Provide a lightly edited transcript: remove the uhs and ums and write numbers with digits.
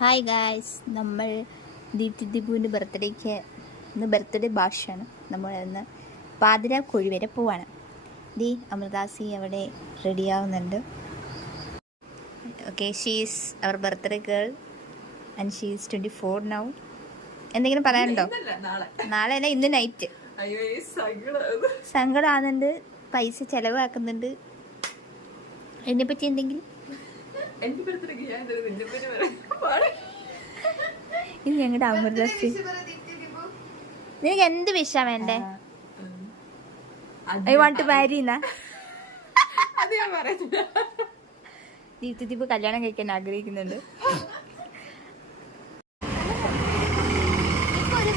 Hi guys, നമ്മൾ ദീപ്തിപുവിൻ്റെ ബർത്ത്ഡേക്ക് ഇന്ന് ബർത്ത്ഡേ ഭാഷയാണ്. നമ്മൾ ഇന്ന് പാതിരാക്കുഴി വരെ പോവാണ്. അമൃതാസി അവിടെ റെഡിയാവുന്നുണ്ട്. Okay, she's our birthday girl and she's 24 now. എന്തെങ്കിലും പറയാനുണ്ടോ? നാളെ അല്ല, ഇന്ന് നൈറ്റ്. സങ്കടമാകുന്നുണ്ട്, പൈസ ചിലവാക്കുന്നുണ്ട്. എന്നെപ്പറ്റി എന്തെങ്കിലും ഇത് ഞങ്ങളുടെ അമൃതാസി. നിനക്ക് എന്ത് വിഷ വേണ്ടേ? ഐ വാണ്ട് ടു മാരി എന്നാ ദീപ്തി കല്യാണം കഴിക്കാൻ ആഗ്രഹിക്കുന്നുണ്ട്. ഒരു